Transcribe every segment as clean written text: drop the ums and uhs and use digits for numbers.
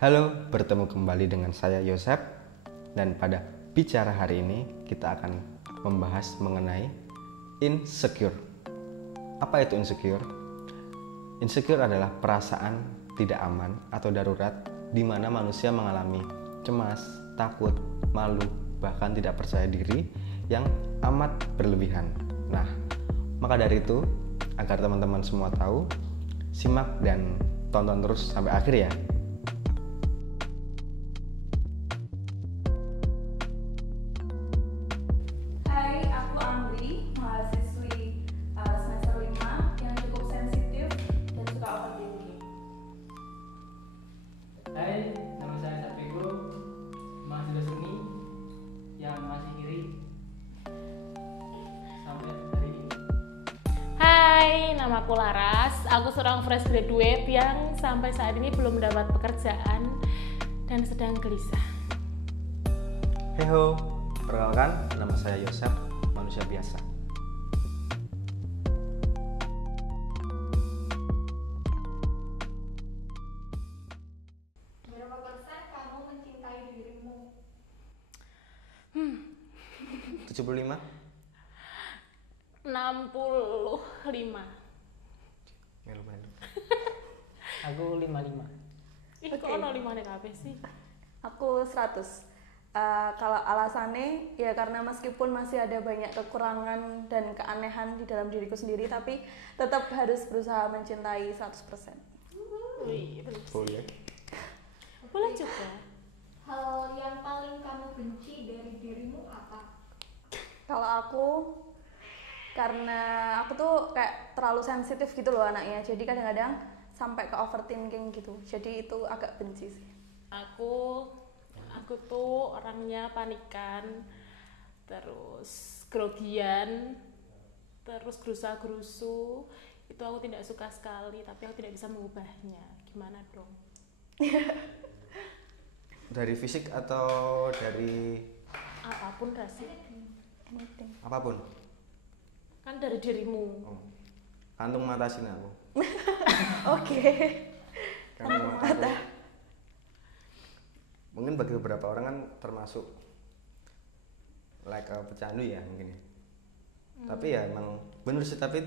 Halo, bertemu kembali dengan saya Yosep. Dan pada bicara hari ini kita akan membahas mengenai insecure. Apa itu insecure? Insecure adalah perasaan tidak aman atau darurat di mana manusia mengalami cemas, takut, malu, bahkan tidak percaya diri yang amat berlebihan. Nah, maka dari itu, agar teman-teman semua tahu, simak dan tonton terus sampai akhir ya. Hai, aku Amri, mahasiswi semester 5 yang cukup sensitif dan suka overthinking. Hai, nama saya Sapego, mahasiswa seni yang masih iri sampai hari ini. Hai, namaku Laras. Aku seorang fresh graduate yang sampai saat ini belum mendapat pekerjaan dan sedang gelisah. Heho, perkenalkan nama saya Yosep, manusia biasa. Berapa persen kamu mencintai dirimu? 75? 65. Melu-melu. Aku 55. Ih, kok ono 5 nek kabeh sih? Aku 100. Kalau alasannya ya karena meskipun masih ada banyak kekurangan dan keanehan di dalam diriku sendiri, tapi tetap harus berusaha mencintai 100%. Wih, Boleh. boleh juga. Hal yang paling kamu benci dari dirimu apa? Kalau aku, karena aku tuh kayak terlalu sensitif gitu loh anaknya, jadi kadang-kadang sampai ke overthinking gitu, jadi itu agak benci sih. Aku tuh orangnya panikan, terus grogian, terus gerusa-gerusu. Itu aku tidak suka sekali, tapi aku tidak bisa mengubahnya. Gimana dong? Dari fisik atau dari Apapun sih. Anything. apapun? Kan dari dirimu. Oh. Kantung mata sini aku. Oke. Kantung mata. Mungkin bagi beberapa orang kan termasuk pecandu ya mungkin ya. Tapi ya emang bener sih, tapi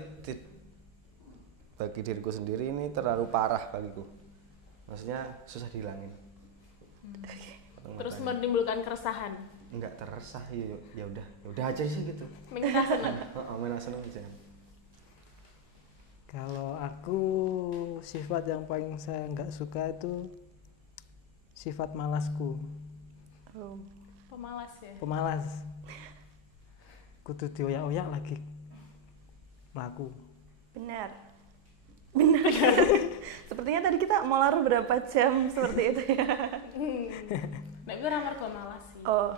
bagi diriku sendiri ini terlalu parah bagiku. Maksudnya susah dihilangin. Kantung Terus matanya. menimbulkan keresahan. Enggak teresah ya udah aja sih gitu. Mengenal senang. Main seneng aja. Kalau aku sifat yang paling saya nggak suka itu sifat malasku, Oh. Pemalas ya. pemalas. Kudu dioyak-oyak lagi melaku. Benar. Kan? Sepertinya tadi kita molar berapa jam seperti itu ya. Nek gue ramar kok malas sih. Oh,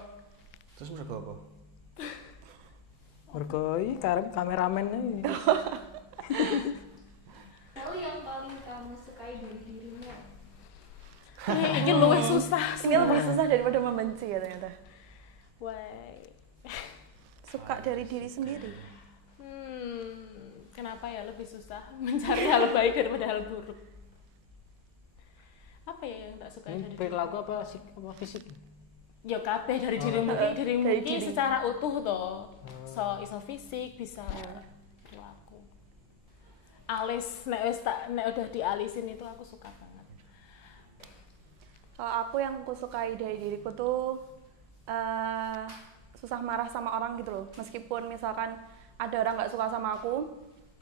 Terus mereka apa? Mergo iki karep kameramen iki. Hal yang paling kamu sukai dari dirimu? Ini luwih susah. ini lebih susah daripada membenci ya ternyata. Wah. Suka dari diri sendiri. Kenapa ya lebih susah mencari hal baik daripada hal buruk? Apa ya yang tak suka Ini dari diri? perilaku apa fisik? Ya kabeh dari dirimu dirimu dari iki diri. secara utuh toh. So iso fisik bisa perilaku. Alis nek udah dialisin itu aku suka banget. Kalau aku yang aku sukai dari diriku tuh susah marah sama orang gitu loh. Meskipun misalkan ada orang nggak suka sama aku,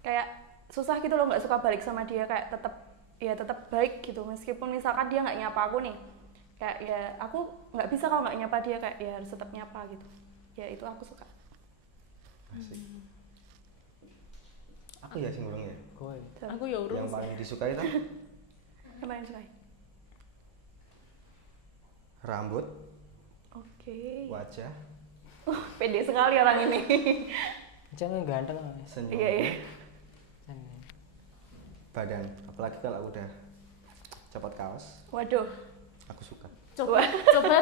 kayak susah gitu loh nggak suka balik sama dia, kayak tetap baik gitu. Meskipun misalkan dia nggak nyapa aku nih, kayak ya aku nggak bisa kalau nggak nyapa dia, kayak ya harus tetap nyapa gitu. Ya itu aku suka. Asik. Aku ya sing ngurung ya. Kowe. Aku ya urus. Yang paling disukai tuh Yang paling suka. rambut, Oke. wajah, Pede sekali orang ini. Jangan ganteng. senyum, Iya, iya. badan. Apalagi kalau udah copot kaos, Waduh. aku suka. Coba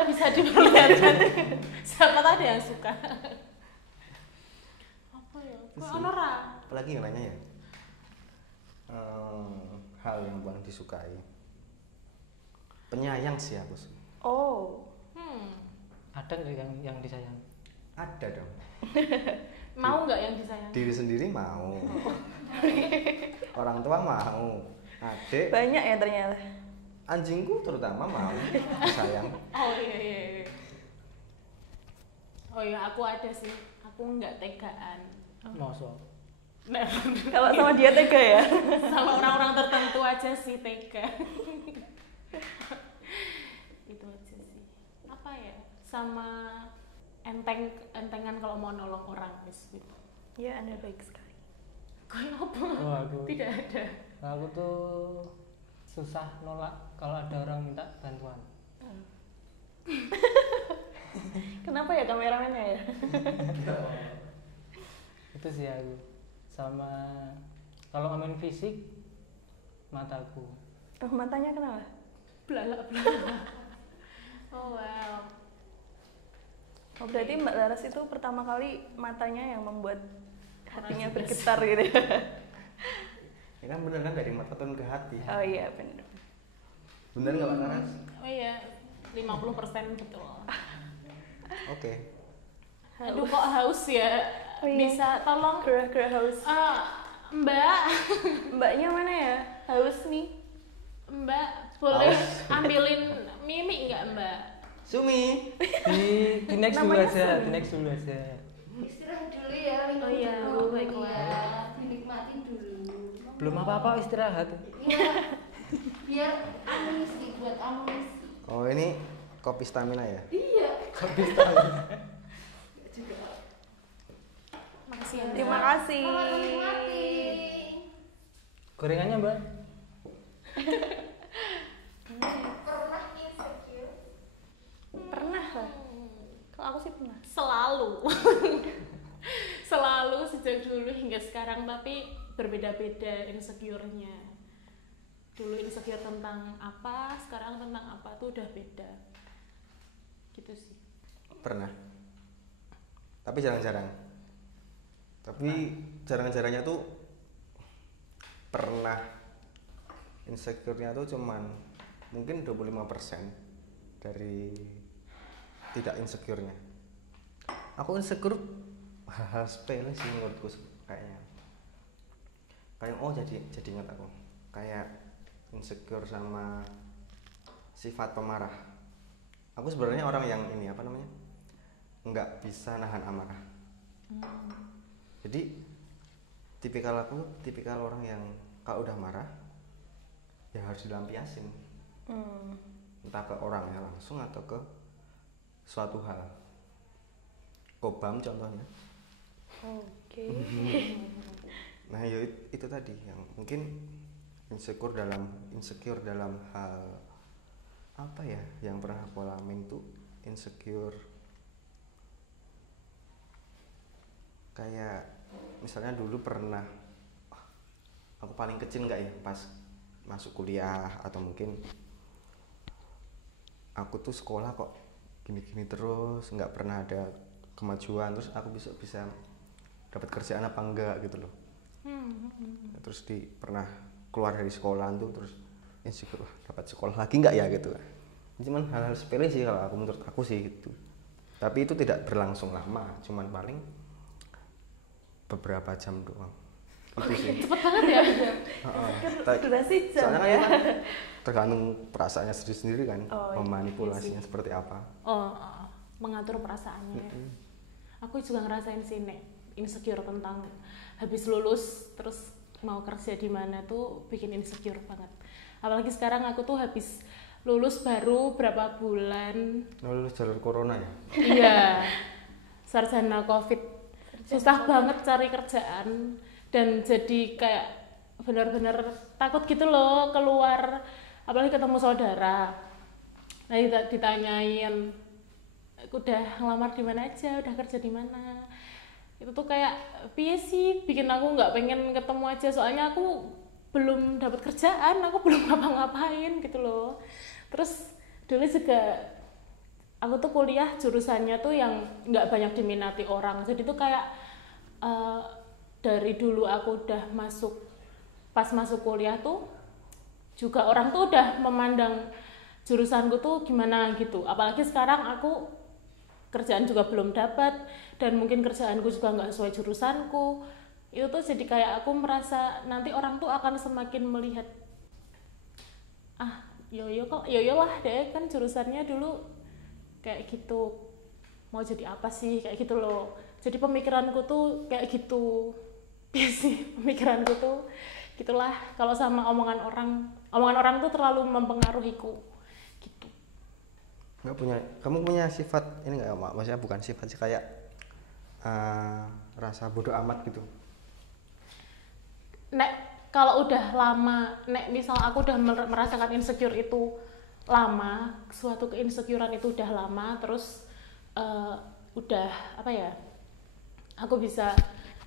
bisa diperlihatkan. Siapa tadi yang suka? Apa ya? Kok ono ra? Apalagi yang nanya ya. Hal yang paling disukai. penyayang sih aku. Oh, Ada nggak yang disayang? Ada dong. Mau nggak yang disayang? Diri sendiri mau. Orang tua mau. Adik, banyak ya ternyata. anjingku terutama mau disayang. Oh iya. Oh iya, aku ada sih. Aku nggak tegaan. Mosok. Nah, Kalau sama dia tega ya. sama orang-orang tertentu aja sih tega. Itu aja sih. Apa ya? Sama entengan kalau mau nolong orang gitu. Ya, Anda baik sekali. Kayak apa? Waduh. Tidak ada. Aku tuh susah nolak kalau ada orang minta bantuan. Kenapa ya kameramennya ya? Itu sih aku. Sama kalau ngomongin fisik, mataku. Oh, matanya kenapa? Belalak. Oh wow. Oh, berarti Mbak Laras itu pertama kali matanya yang membuat hatinya bergetar gitu ya? Ya kan bener kan, dari mata turun ke hati. Oh iya, benar. Bener nggak Pak Laras? Oh iya, 50% betul. Oke. Aduh kok haus ya? Oh iya. Bisa tolong Gerah-gerah haus. Mbak, Mbaknya mana ya? Haus nih. Mbak boleh Haus. ambilin mimi nggak Mbak? Sumi. Di next dulu Namanya aja, Sumi. di next dulu aja. Istirahat dulu ya, minum Oh iya, dulu, baiklah. dinikmatin dulu. Belum apa-apa istirahat. Iya, biar amunisi, buat amunisi. Oh ini kopi stamina ya? Iya. Kopi setahun. Makasih ya. Terima Mbak. kasih. Selamat menikmati. Gorengannya Mbak? Pernah insecure? Pernah lah. Kalau aku sih pernah. Selalu. Selalu sejak dulu hingga sekarang, tapi berbeda-beda insecure-nya. Dulu insecure tentang apa, sekarang tentang apa tuh udah beda. Gitu sih. Pernah. Tapi jarang-jarang. Tapi jarang-jarangnya tuh pernah insecure-nya tuh cuman mungkin 25% dari tidak insecure-nya. Aku insecure hal-hal sepele sih menurutku kayaknya. Kayak jadi ingat aku. Kayak insecure sama sifat pemarah. Aku sebenarnya orang yang ini apa namanya? Nggak bisa nahan amarah. Jadi tipikal orang yang kalau udah marah ya harus dilampiasin. Entah ke orangnya langsung atau ke suatu hal. Kobam contohnya. Oke. Nah ya itu tadi yang mungkin insecure dalam hal apa ya yang pernah aku alamin tuh insecure kayak misalnya dulu pernah aku paling kecil nggak ya pas masuk kuliah atau mungkin aku tuh sekolah kok gini-gini terus nggak pernah ada kemajuan, terus aku bisa dapat kerjaan apa enggak gitu loh. Terus pernah keluar dari sekolahan tuh terus insecure dapat sekolah lagi nggak ya gitu. Cuman hal-hal sepele sih kalau aku menurut aku sih gitu. Tapi itu tidak berlangsung lama, cuman paling beberapa jam doang. Itu sih. Cepet banget ya. Durasi jam Soalnya kan ya. itu kan tergantung perasaannya sendiri kan, Oh, iya. memanipulasinya seperti apa. Mengatur perasaannya. Aku juga ngerasain sih Nek, insecure tentang habis lulus terus mau kerja di mana tuh bikin insecure banget. Apalagi sekarang aku tuh habis lulus baru berapa bulan. Lulus jalur corona ya? Iya. Sarjana Covid. Susah banget cari kerjaan dan jadi kayak benar-benar takut gitu loh keluar, apalagi ketemu saudara. Nah, ditanyain udah ngelamar di mana aja, udah kerja di mana. Itu tuh kayak piye sih bikin aku nggak pengen ketemu aja, soalnya aku belum dapat kerjaan, aku belum ngapa-ngapain gitu loh. Terus dulu juga aku tuh kuliah jurusannya tuh yang nggak banyak diminati orang, jadi tuh kayak dari dulu aku udah pas masuk kuliah tuh juga orang tuh udah memandang jurusanku tuh gimana gitu. Apalagi sekarang aku kerjaan juga belum dapat dan mungkin kerjaanku juga nggak sesuai jurusanku. Itu tuh jadi kayak aku merasa nanti orang tuh akan semakin melihat yoyo lah deh, kan jurusannya dulu kayak gitu, mau jadi apa sih kayak gitu loh. Jadi pemikiranku tuh kayak gitu. Iya sih, pemikiranku tuh gitulah. Kalau sama omongan orang tuh terlalu mempengaruhiku gitu. Kamu punya sifat ini nggak, maksudnya bukan sifat sih, kayak rasa bodoh amat gitu? Kalau udah lama, misal aku udah merasakan insecure itu lama, suatu keinsecurean itu udah lama, terus udah apa ya,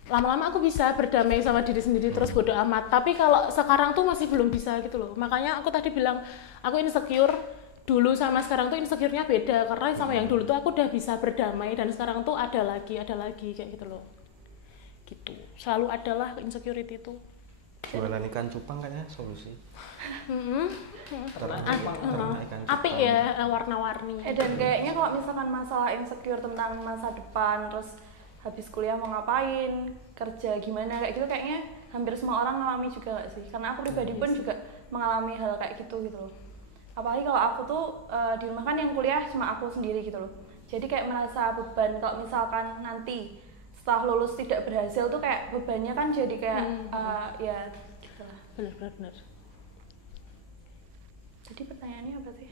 lama-lama aku bisa berdamai sama diri sendiri terus bodo amat. Tapi kalau sekarang tuh masih belum bisa gitu loh. Makanya aku tadi bilang aku insecure dulu sama sekarang tuh insecure-nya beda, karena sama yang dulu tuh aku udah bisa berdamai dan sekarang tuh ada lagi kayak gitu loh. Gitu. Selalu adalah insecurity itu. Jualan ikan cupang kayaknya solusi. Apik ya, warna-warni. Dan kayaknya kalau misalkan masalah insecure tentang masa depan, terus habis kuliah mau ngapain, kerja gimana kayak gitu, kayaknya hampir semua orang ngalami juga nggak sih? Karena aku pribadi pun juga mengalami hal kayak gitu loh. Apalagi kalau aku tuh di rumah kan yang kuliah cuma aku sendiri gitu loh. Jadi kayak merasa beban kalau misalkan nanti setelah lulus tidak berhasil tuh kayak bebannya kan jadi kayak ya gitu lah. Benar. Jadi pertanyaannya apa sih?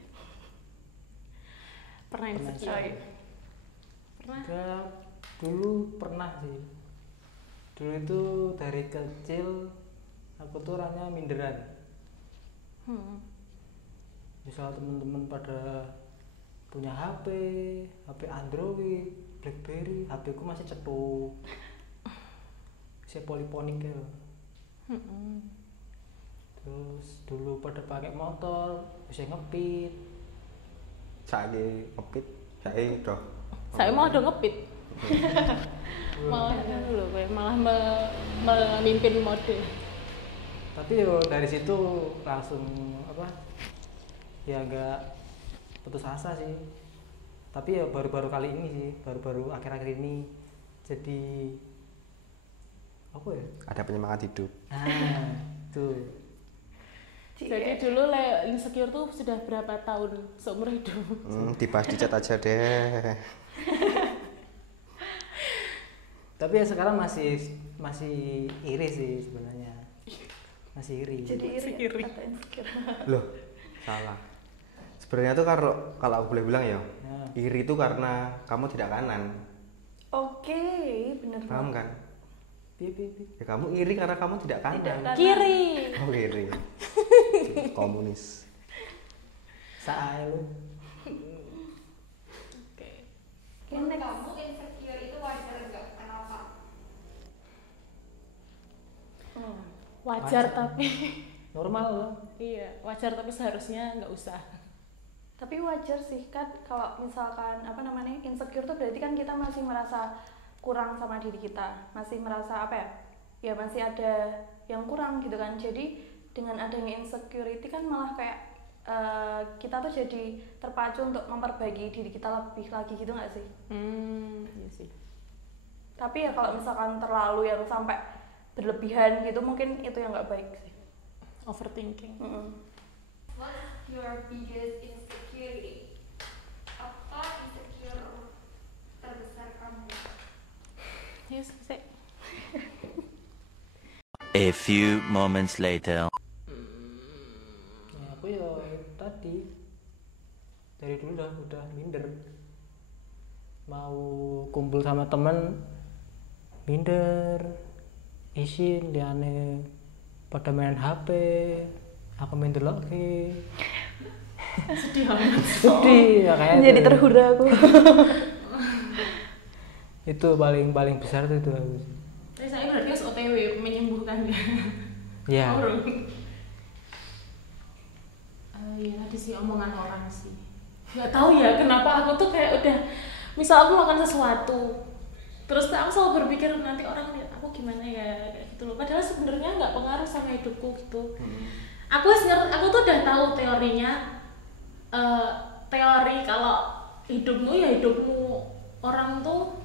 Pernah insecure? Pernah? Dulu pernah sih. Dulu itu dari kecil aku tuh orangnya minderan. Misal teman-teman pada punya HP Android, BlackBerry, HP ku masih cetuk. Saya poliponik ya. Terus dulu pada pakai motor, bisa ngepit. Saya ngepit, Saya mau udah ngepit. malah memimpin mode. Tapi yo dari situ langsung ya agak putus asa sih. Tapi ya baru-baru kali ini sih, baru-baru akhir-akhir ini jadi apa ya? Ada penyemangat hidup. Tuh. Jadi dulu insecure tuh sudah berapa tahun seumur hidup? Dibahas di chat aja deh. Tapi ya sekarang masih iri sih sebenarnya. Masih iri. Jadi iri. Kata insecure. Loh, salah. Sebenarnya tuh kalau aku boleh bilang ya, iri itu karena kamu tidak kanan. Oke, benar. Paham kan? Pi. Ya kamu iri karena kamu tidak kanan. Kiri. Oh, kiri. Komunis. Sae lu. Menurut kamu insecure itu wajar nggak? Kenapa? Wajar tapi Normal loh. iya, wajar tapi seharusnya nggak usah. Tapi wajar sih kan kalau misalkan insecure tuh berarti kan kita masih merasa kurang sama diri kita, masih merasa ya masih ada yang kurang gitu kan. Jadi dengan adanya insecurity kan malah kayak kita tuh jadi terpacu untuk memperbaiki diri kita lebih lagi gitu nggak sih? Iya sih. Tapi ya kalau misalkan terlalu yang sampai berlebihan gitu mungkin itu yang nggak baik sih. Overthinking. What's your biggest insecurity? Apa insecure terbesar kamu? Yes, sih. A few moments later. Ya aku ya tadi dari dulu udah minder. Mau kumpul sama temen minder, izin liane pada main HP, aku minder lagi. Sedih banget. Sedih ya kayaknya. Jadi terhura aku. Itu paling besar tuh itu aku. Tapi saya berarti harus OTW menyembuhkan ya. Iya. Iya tadi sih omongan orang sih. Gak tahu ya kenapa aku tuh kayak udah, misal aku melakukan sesuatu, terus aku selalu berpikir nanti orang lihat aku gimana ya kayak gitu loh. Padahal sebenarnya nggak pengaruh sama hidupku gitu. Aku tuh udah tahu teorinya teori kalau hidupmu ya hidupmu, orang tuh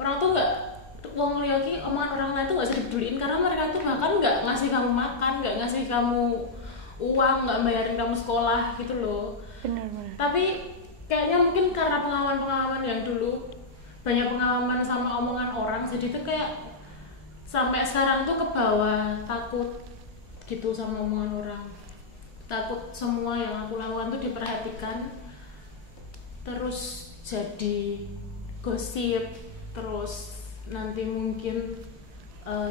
nggak, wong liya ki omongan orang lain tuh nggak usah dipeduliin karena mereka tuh bahkan nggak ngasih kamu makan, nggak ngasih kamu uang, nggak bayarin kamu sekolah gitu loh. Benar. Tapi kayaknya mungkin karena pengalaman yang dulu banyak pengalaman sama omongan orang, jadi tuh kayak sampai sekarang tuh ke bawah, takut gitu sama omongan orang, takut semua yang aku lakukan tuh diperhatikan, terus jadi gosip, terus nanti mungkin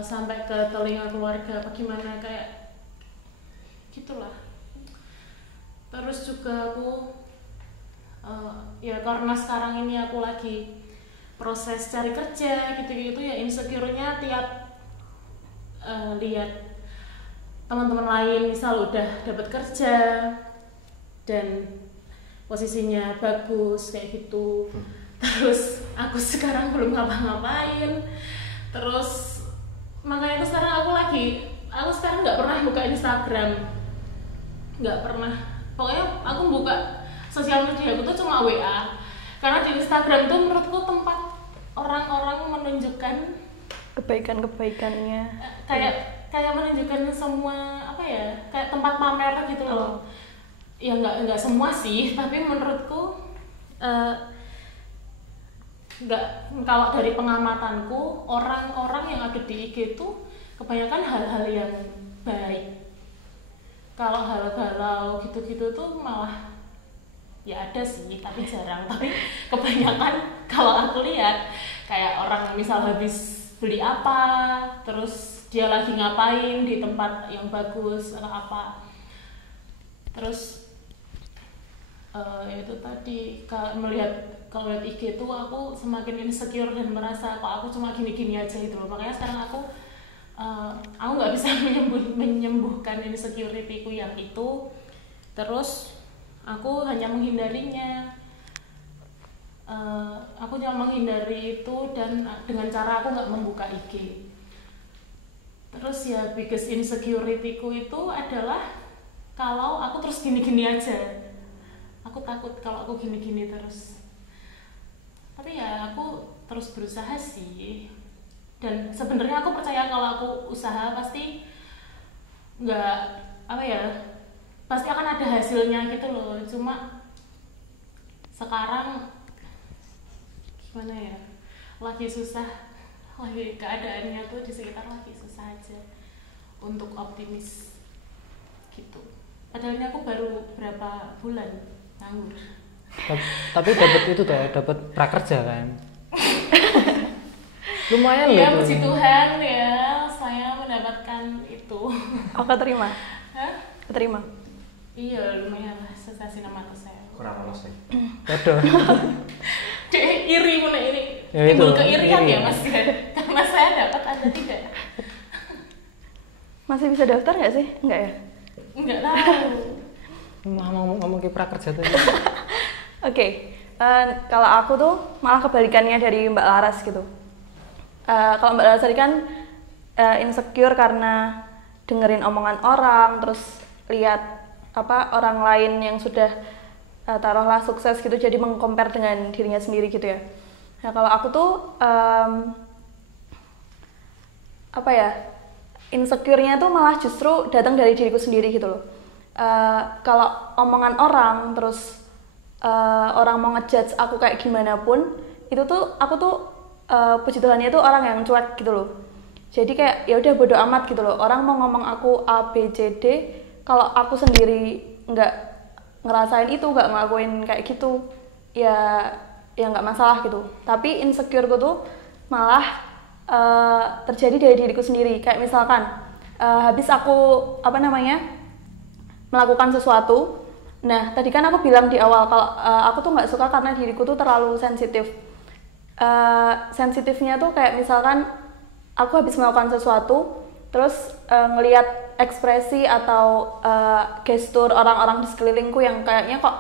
sampai ke telinga keluarga apa gimana, kayak gitulah. Terus juga aku ya karena sekarang ini aku lagi proses cari kerja gitu-gitu ya, insecure-nya tiap lihat teman-teman lain misal udah dapat kerja dan posisinya bagus kayak gitu, terus aku sekarang belum ngapa-ngapain, terus makanya itu sekarang aku sekarang nggak pernah buka Instagram, nggak pernah, pokoknya aku buka sosial media aku tuh cuma WA, karena di Instagram tuh menurutku tempat orang-orang menunjukkan Kebaikannya. kayak menunjukkan semua apa ya, kayak tempat pamer gitu loh. Ya nggak semua sih, tapi menurutku nggak, kalau dari pengamatanku orang-orang yang ada di IG itu kebanyakan hal-hal yang baik. Kalau hal galau gitu-gitu tuh malah ya ada sih tapi jarang, tapi kebanyakan kalau aku lihat kayak orang misal habis beli apa, terus dia lagi ngapain di tempat yang bagus atau apa, terus ya itu tadi kalau lihat IG itu aku semakin insecure dan merasa kok aku cuma gini-gini aja gitu loh. Makanya sekarang aku nggak bisa menyembuhkan insecurity-ku yang itu, terus aku hanya menghindarinya. Aku cuma menghindari itu dan dengan cara aku nggak membuka IG. Terus ya biggest insecurity-ku itu adalah kalau aku terus gini-gini aja. Aku takut kalau aku gini-gini terus. Tapi ya aku terus berusaha sih. Dan sebenarnya aku percaya kalau aku usaha pasti nggak pasti akan ada hasilnya gitu loh. Cuma sekarang gimana ya, lagi susah, lagi keadaannya tuh di sekitar lagi susah aja untuk optimis gitu. Padahal ini aku baru berapa bulan nganggur. Tapi dapat itu tuh, dapat prakerja kan. Lumayan ya, loh. puji Tuhan ya, saya mendapatkan itu. Aku terima. Hah? Terima. Iya, lumayan lah, sensasi nama saya. Kurang lolos sih. Waduh. Dek iri mulai ini. Ya, Timbul itu, keirian iri. ya Mas ya. Karena saya dapat, Anda tidak. Masih bisa daftar nggak sih? Nggak ya? Enggak tahu. Ngomong ke prakerja tuh. Oke, kalau aku tuh malah kebalikannya dari Mbak Laras gitu. Kalau Mbak Laras tadi kan insecure karena dengerin omongan orang, terus lihat orang lain yang sudah taruhlah sukses gitu, jadi meng-compare dengan dirinya sendiri gitu ya. Nah kalau aku tuh insecure-nya tuh malah justru datang dari diriku sendiri gitu loh. Kalau omongan orang, terus orang mau ngejudge aku kayak gimana pun, itu tuh aku tuh puji Tuhannya tuh orang yang cuek gitu loh. Jadi kayak ya udah bodo amat gitu loh. Orang mau ngomong aku A B C D, kalau aku sendiri nggak ngerasain itu, nggak ngelakuin kayak gitu, ya nggak masalah gitu. Tapi insecure-ku tuh malah terjadi dari diriku sendiri. Kayak misalkan habis aku melakukan sesuatu. Nah tadi kan aku bilang di awal kalau aku tuh nggak suka karena diriku tuh terlalu sensitif. Sensitifnya tuh kayak misalkan aku habis melakukan sesuatu, terus ngelihat ekspresi atau gestur orang-orang di sekelilingku yang kayaknya kok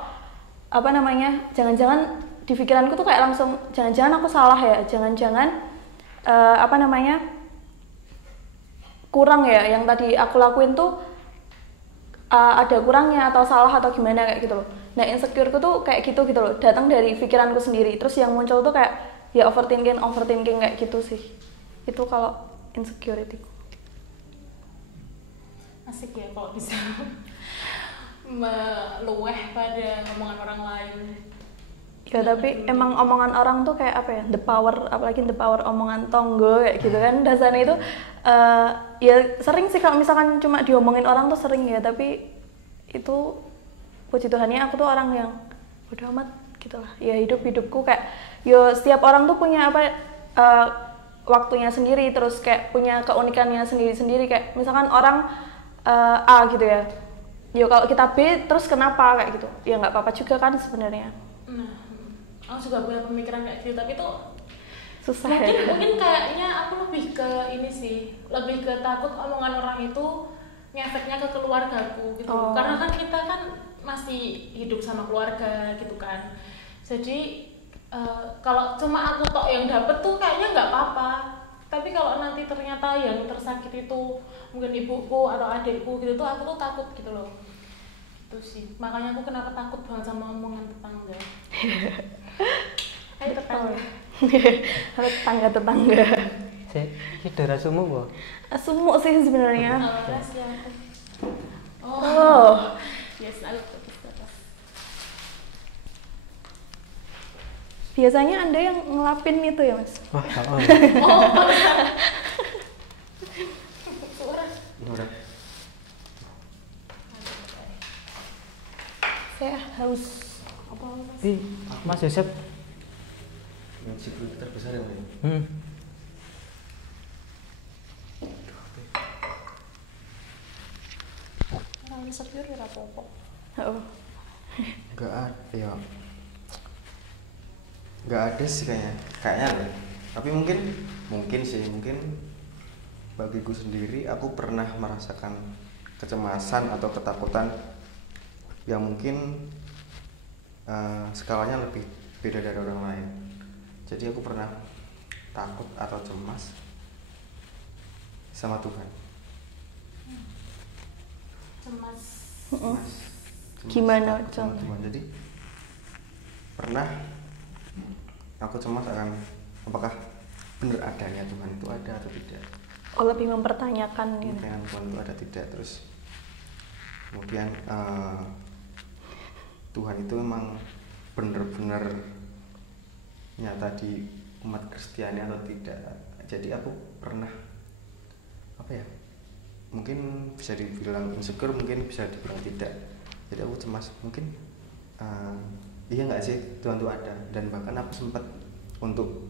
jangan-jangan di pikiranku tuh kayak langsung jangan-jangan aku salah ya, jangan-jangan kurang ya, yang tadi aku lakuin tuh ada kurangnya atau salah atau gimana kayak gitu loh. Nah insecureku tuh kayak gitu loh, datang dari pikiranku sendiri. Terus yang muncul tuh kayak ya overthinking kayak gitu sih. Itu kalau insecurity. Asik ya kalau bisa meluweh pada omongan orang lain. Ya tapi emang omongan orang tuh kayak apa ya, the power, apalagi the power omongan tonggo kayak gitu kan. Dasarnya itu ya sering sih kalau misalkan cuma diomongin orang tuh sering ya, tapi itu puji Tuhannya aku tuh orang yang udah amat gitu lah. Ya hidupku kayak yo setiap orang tuh punya apa waktunya sendiri, terus kayak punya keunikannya sendiri-sendiri. Kayak misalkan orang A gitu ya, yo kalau kita B terus kenapa kayak gitu, ya nggak apa-apa juga kan sebenarnya. Nah, aku juga punya pemikiran kayak gitu, tapi tuh Susah mungkin kayaknya aku lebih ke ini sih, lebih ke takut omongan orang itu ngefeknya ke keluargaku gitu. Karena kan kita kan masih hidup sama keluarga gitu kan, jadi kalau cuma aku tok yang dapet tuh kayaknya nggak apa-apa. Tapi kalau nanti ternyata yang tersakit itu mungkin ibuku atau adikku gitu tuh, aku tuh takut gitu loh. Itu sih, makanya aku kenapa takut banget sama omongan tetangga. Ayo tetangga. Halo tetangga. Ini darah sumuk kok. Sumuk sih sebenarnya. Rahasia. Oh. Yes, aku terus. Biasanya Anda yang ngelapin itu ya, Mas? Wah, Udah. Saya haus. Mas Yosep. Insecure terbesar ya, Mbak? Orang insecure ya apa-apa. Oh. Nggak ada sih kayaknya loh. Tapi mungkin bagiku sendiri aku pernah merasakan kecemasan atau ketakutan yang mungkin skalanya lebih beda dari orang lain. Jadi aku pernah takut atau cemas sama Tuhan. Cemas. Gimana sama contohnya? Tuhan. Jadi pernah aku cemas akan apakah benar adanya Tuhan itu ada atau tidak. Oh, lebih mempertanyakan gitu. Dengan Tuhan itu ada tidak, terus kemudian Tuhan itu memang benar-benar nyata di umat Kristiani atau tidak. Jadi aku pernah mungkin bisa dibilang insecure, mungkin bisa dibilang tidak. Jadi aku cemas, mungkin iya nggak sih Tuhan itu ada, dan bahkan aku sempat untuk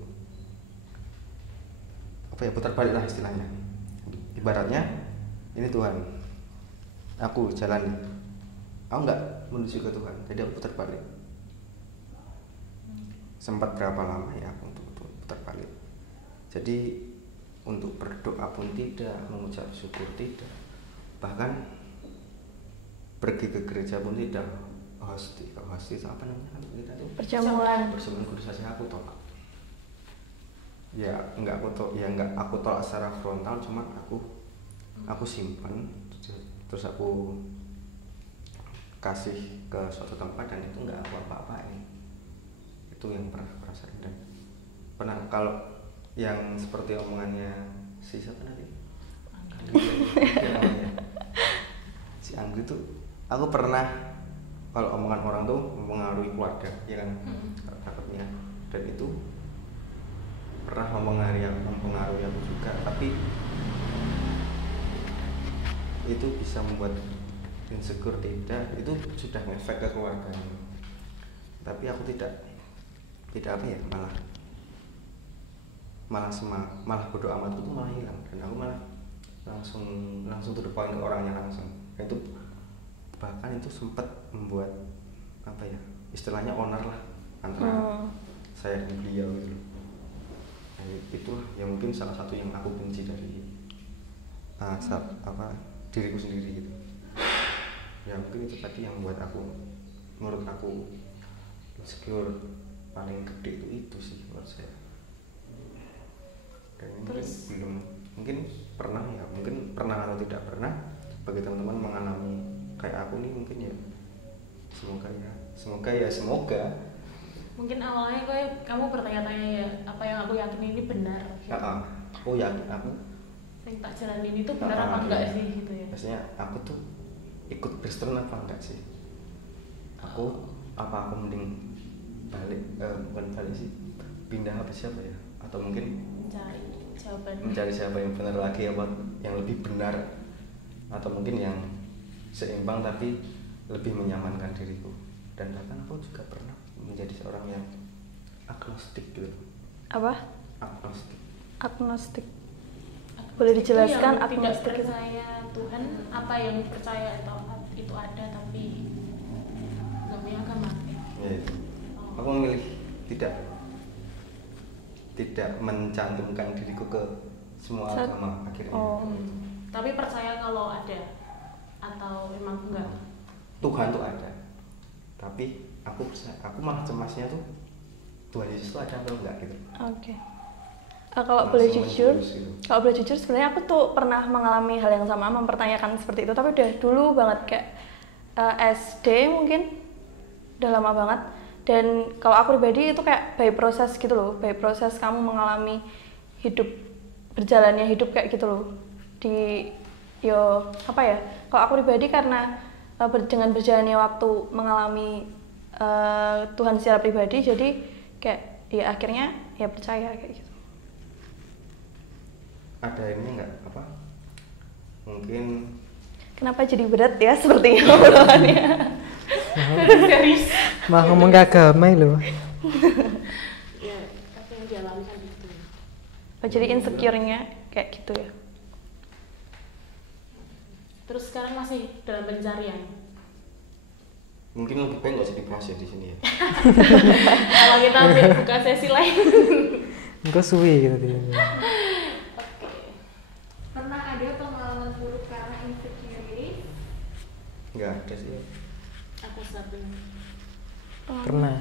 putar balik lah istilahnya. Ibaratnya ini Tuhan, aku jalan, aku nggak menuju ke Tuhan, jadi aku putar balik. Sempat berapa lama ya aku untuk putar balik. Jadi untuk berdoa pun tidak, mengucap syukur tidak, bahkan pergi ke gereja pun tidak. Hosti itu apa namanya kan kita tuh? Perjamuan. Kudusasi aku tolak. Ya nggak aku tolak secara frontal, cuma aku simpan, terus aku kasih ke suatu tempat dan itu nggak aku apa-apain. Itu yang pernah aku rasain. Dan pernah kalau yang seperti omongannya si siapa tadi? Si Anggi itu, aku pernah kalau omongan orang tuh mempengaruhi keluarga, ya kan? Takutnya. Dan itu pernah mempengaruhi aku juga, tapi itu bisa membuat insecure tidak, itu sudah ngefek ke keluarga. Tapi aku tidak malah bodo amat itu malah hilang, dan aku malah langsung to the point ke orangnya langsung. Itu bahkan itu sempat membuat istilahnya owner lah antara saya dan beliau gitu. Itulah yang mungkin salah satu yang aku benci dari diriku sendiri gitu. Ya mungkin itu tadi yang membuat menurut aku insecure paling gede itu sih menurut saya. Dan mungkin pernah atau tidak pernah bagi teman-teman mengalami kayak aku nih, mungkin ya semoga ya Semoga ya semoga. Mungkin awalnya kamu bertanya-tanya ya, apa yang aku yakin ini benar. Aku yakin aku Yang tak jalanin itu benar apa enggak iya. sih gitu ya. Maksudnya aku tuh ikut Kristen apa enggak sih? Apa aku mending balik, bukan balik sih, pindah apa siapa ya? Atau mungkin mencari siapa yang benar lagi, apa yang lebih benar, atau mungkin yang seimbang tapi lebih menyamankan diriku. Dan bahkan aku juga pernah menjadi seorang yang agnostik gitu. Apa? Agnostik. Boleh dijelaskan itu yang agnostik tidak itu? percaya Tuhan, apa yang percaya itu ada tapi nggak punya agama. Ya itu. Aku memilih tidak mencantumkan diriku ke semua agama akhirnya. Tapi percaya kalau ada atau memang enggak? Tuhan tuh ada, tapi aku malah cemasnya tuh Tuhan Yesus tuh ada atau enggak gitu. Oke. Kalau boleh jujur, sebenarnya aku tuh pernah mengalami hal yang sama, mempertanyakan seperti itu, tapi udah dulu banget, kayak SD mungkin, udah lama banget. Dan kalau aku pribadi itu kayak by proses gitu loh, by proses kamu mengalami berjalannya hidup kayak gitu loh. Kalau aku pribadi karena dengan berjalannya waktu mengalami Tuhan secara pribadi, jadi kayak ya akhirnya ya percaya kayak gitu. Ada ini enggak apa? Mungkin Kenapa jadi berat ya sepertinya obrolannya? Serius. Mah ngomong ke agama loh. Ya, apa yang dialami kan itu. Jadi insecure-nya kayak gitu ya. Terus sekarang masih dalam pencarian. mungkin lebih baik nggak usah dibahas ya di sini ya. Kalau kita buka sesi lain. Engko suwi gitu dia. Pernah ada pengalaman buruk karena insecurity? Nggak ada sih. Aku sering. Pernah.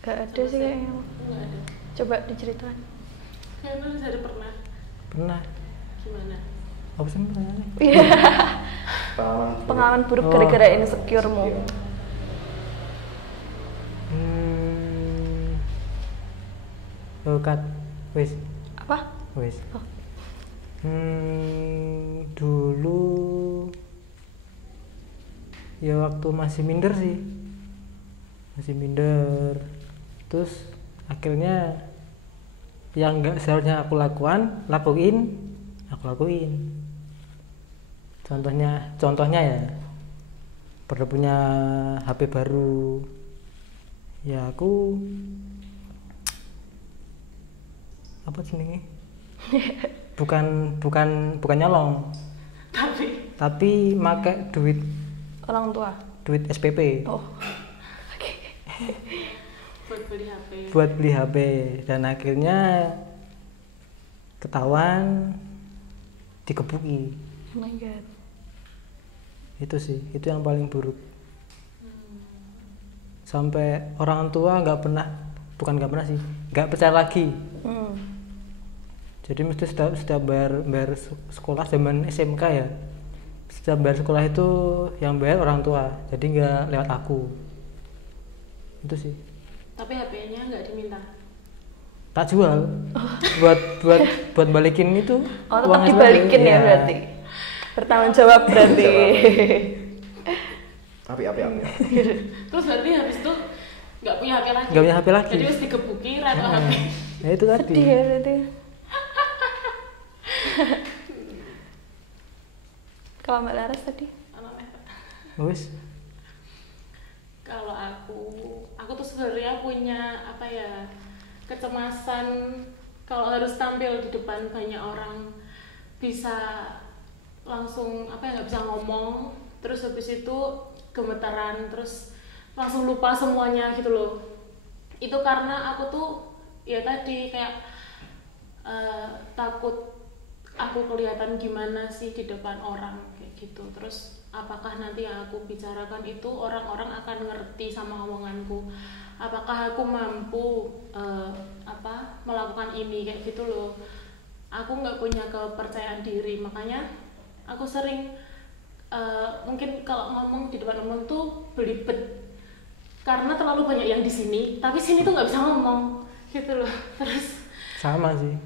Gak ada sih kayaknya. Enggak ada. Coba diceritain. Kayaknya harus ada pernah. Pernah. Gimana? Apa sih pertanyaannya? Iya. Pengalaman Pengalaman buruk Oh. gara-gara insecure-mu. Oh, kat. Wis. Apa? Wis. Oh. Dulu ya waktu masih minder sih. Masih minder. Terus akhirnya yang nggak seharusnya aku lakuin. Contohnya ya, pada punya HP baru, ya aku apa jenenge? bukan nyolong, tapi make duit Orang tua. SPP Oh. Oke. Buat beli HP. dan akhirnya ketahuan, dikebuki. Oh my god. Itu yang paling buruk. Sampai orang tua nggak percaya lagi. Jadi mesti setiap bayar sekolah zaman SMK ya, setiap bayar sekolah itu yang bayar orang tua, jadi nggak lewat aku. Itu sih. Tapi HP-nya nggak diminta. Tak jual. buat balikin itu. Oh, tetap uangnya dibalikin sendiri. ya berarti. Bertanggung jawab berarti. Api. Terus berarti habis itu nggak punya HP lagi. Nggak punya HP lagi. Jadi harus dikebuki rata HP. Nah, itu tadi. Sedih ya berarti. Kalau Mbak Laras tadi? Wis. Kalau aku tuh sebenarnya punya kecemasan kalau harus tampil di depan banyak orang, bisa langsung nggak bisa ngomong, terus habis itu gemetaran, terus langsung lupa semuanya gitu loh. Itu karena aku tuh ya tadi kayak takut aku kelihatan gimana sih di depan orang kayak gitu. Terus apakah nanti yang aku bicarakan itu orang-orang akan ngerti sama omonganku, apakah aku mampu melakukan ini kayak gitu loh. Aku nggak punya kepercayaan diri, makanya aku sering mungkin kalau ngomong di depan umum tuh belibet karena terlalu banyak yang di sini, tapi sini tuh nggak bisa ngomong gitu loh. Terus Sama sih.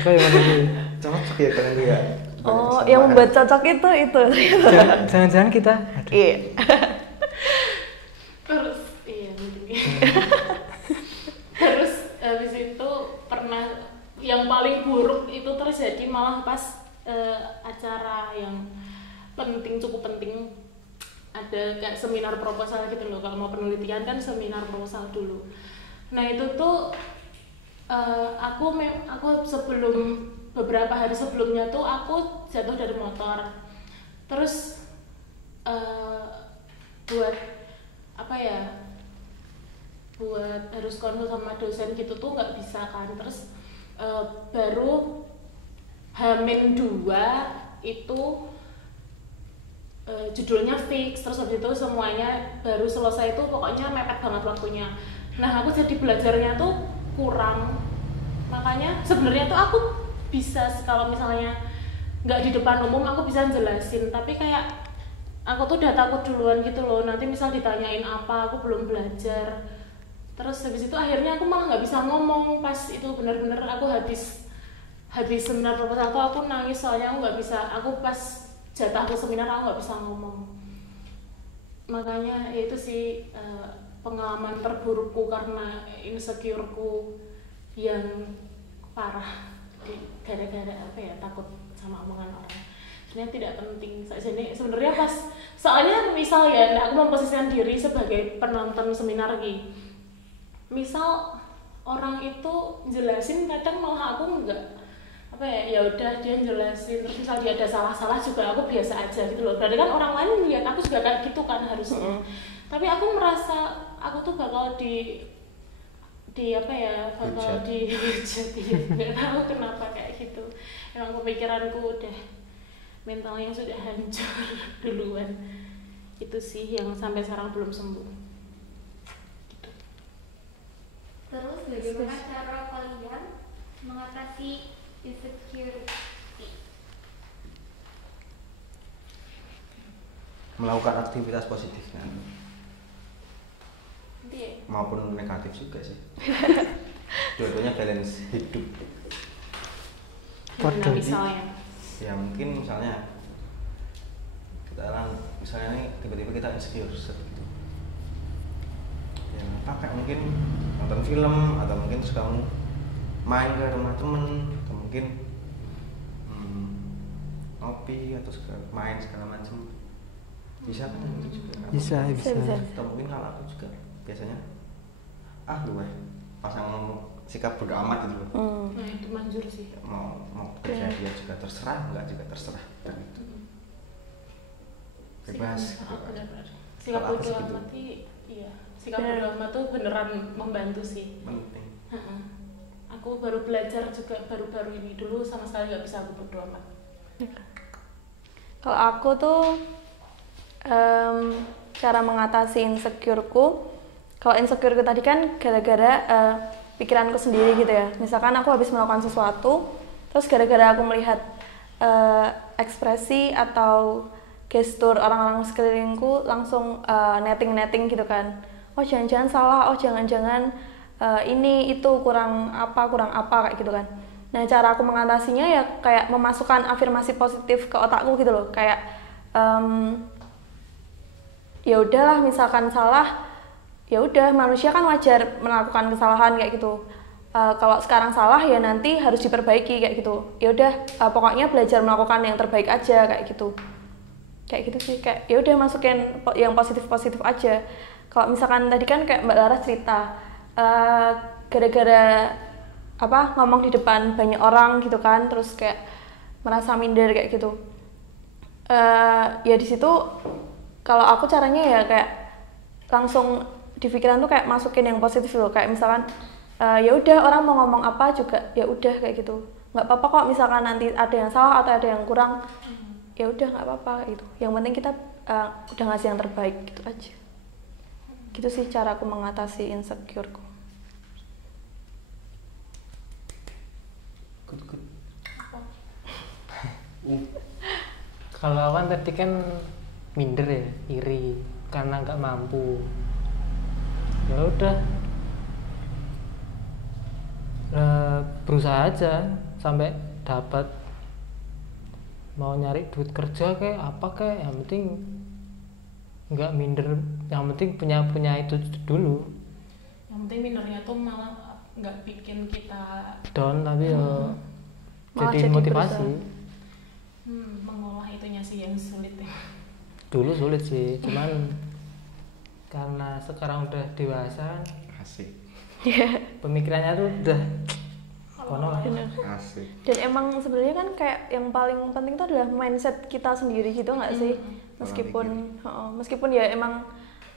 Apa yang mana sih? Cocok ya kalian tuh ya. Oh, yang membuat cocok itu. Jangan-jangan kita. Aduh. Iya. terus iya mungkin gitu. Terus habis itu pernah yang paling buruk itu terjadi malah pas acara yang cukup penting, ada kayak seminar proposal gitu loh. Kalau mau penelitian kan seminar proposal dulu. Nah itu tuh aku sebelum beberapa hari sebelumnya tuh aku jatuh dari motor. Terus buat apa ya? Buat harus konsul sama dosen gitu tuh nggak bisa kan. Terus baru H-2 itu judulnya fix, terus habis itu semuanya baru selesai itu pokoknya mepet banget waktunya. Nah aku jadi belajarnya tuh kurang, makanya sebenarnya tuh aku bisa kalau misalnya nggak di depan umum aku bisa jelasin, tapi kayak aku tuh udah takut duluan gitu loh, nanti misal ditanyain apa aku belum belajar. Terus habis itu akhirnya aku malah nggak bisa ngomong pas itu, bener-bener aku habis seminar proposal tuh aku nangis soalnya aku nggak bisa, aku pas jatahku seminar aku nggak bisa ngomong. Makanya ya itu sih pengalaman terburukku karena insecureku yang parah gara-gara apa ya, takut sama omongan orang. Sebenarnya tidak penting. Sebenarnya pas soalnya misal ya aku memposisikan diri sebagai penonton seminar lagi. Misal orang itu jelasin kadang malah aku enggak apa ya udah dia jelasin, terus misal dia ada salah-salah juga aku biasa aja gitu loh. Berarti kan orang lain lihat aku juga kayak gitu kan harusnya. Tapi aku merasa aku tuh bakal di apa ya, bakal dihujat ya. Nggak tahu kenapa kayak gitu. Emang pemikiranku udah mentalnya sudah hancur duluan. Itu sih yang sampai sekarang belum sembuh. Gitu. Terus bagaimana cara kalian mengatasi insecurity? Melakukan aktivitas positif kan, Iya. maupun negatif juga sih. Dua-duanya balance hidup. Gimana misalnya? Ya mungkin misalnya misalnya nih tiba-tiba kita insecure gitu. Ya pakai mungkin nonton film, atau mungkin suka main ke rumah temen, atau mungkin ngopi atau main segala macam. Bisa kan itu juga. Bisa. Atau mungkin kalau aku juga biasanya gue pasang sikap bodo amat gitu loh. Nah itu manjur sih. Mau kerja dia juga terserah, enggak juga terserah dan itu bebas. Sikap bodo amat iya. Sikap bodo amat tuh beneran membantu sih. Penting. Aku baru belajar juga baru-baru ini, dulu sama sekali nggak bisa aku bodo amat. Kalau aku tuh cara mengatasi insecureku, kalau insecureku tadi kan gara-gara pikiranku sendiri gitu ya. Misalkan aku habis melakukan sesuatu, terus gara-gara aku melihat ekspresi atau gestur orang-orang sekelilingku langsung netting gitu kan. Oh jangan-jangan salah, oh jangan-jangan ini itu kurang apa kayak gitu kan. Nah cara aku mengatasinya ya kayak memasukkan afirmasi positif ke otakku gitu loh, kayak ya udahlah misalkan salah, ya udah manusia kan wajar melakukan kesalahan kayak gitu. Kalau sekarang salah ya nanti harus diperbaiki kayak gitu. Ya udah pokoknya belajar melakukan yang terbaik aja kayak gitu. Kayak gitu sih, kayak ya udah masukin yang positif aja. Kalau misalkan tadi kan kayak Mbak Laras cerita gara-gara ngomong di depan banyak orang gitu kan, terus kayak merasa minder kayak gitu. Ya di situ kalau aku caranya ya kayak langsung di pikiran tuh kayak masukin yang positif loh, kayak misalkan ya udah orang mau ngomong apa juga ya udah kayak gitu, nggak apa-apa kok misalkan nanti ada yang salah atau ada yang kurang, ya udah nggak apa-apa gitu, yang penting kita udah ngasih yang terbaik gitu aja. Gitu sih cara aku mengatasi insecureku. Kalau kan tadi kan minder ya, iri karena nggak mampu. Ya udah, berusaha aja sampai dapat. Mau nyari duit kerja kayak apa kayak, yang penting nggak minder, yang penting punya itu dulu. Yang penting mindernya tuh malah nggak bikin kita Down, tapi ya Malah jadi jadi motivasi. mengolah itunya sih yang sulit ya. Dulu sulit sih, cuman karena sekarang udah dewasa, Asik. pemikirannya tuh udah kono lah. Bener. Asik. Dan emang sebenarnya kan kayak yang paling penting itu adalah mindset kita sendiri gitu nggak sih? Meskipun ya emang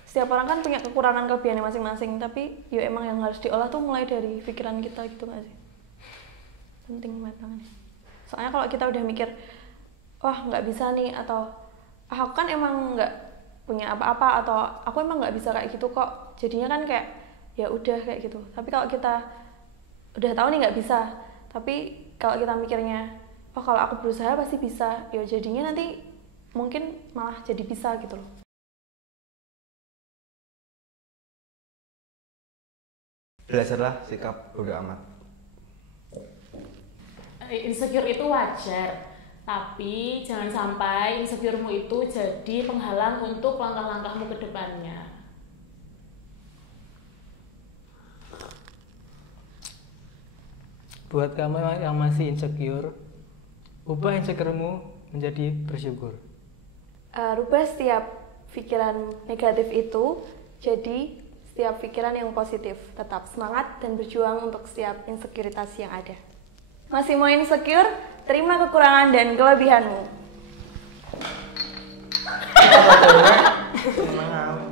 setiap orang kan punya kekurangan kelebihannya masing-masing, tapi ya emang yang harus diolah tuh mulai dari pikiran kita gitu nggak sih? Penting banget tangannya. Soalnya kalau kita udah mikir, wah nggak bisa nih, atau aku kan emang nggak punya apa-apa, atau aku emang nggak bisa kayak gitu kok, jadinya kan kayak ya udah kayak gitu. Tapi kalau kita udah tahu nih nggak bisa, tapi kalau kita mikirnya, oh kalau aku berusaha pasti bisa, ya jadinya nanti mungkin malah jadi bisa gitu loh. Belajarlah sikap bodo amat. Insecure itu wajar, tapi jangan sampai insecuremu itu jadi penghalang untuk langkah-langkahmu ke depannya. Buat kamu yang masih insecure, ubah insecuremu menjadi bersyukur. Rubah setiap pikiran negatif itu jadi setiap pikiran yang positif. Tetap semangat dan berjuang untuk setiap insekuritas yang ada. Masih mau insecure? Terima kekurangan dan kelebihanmu. Emang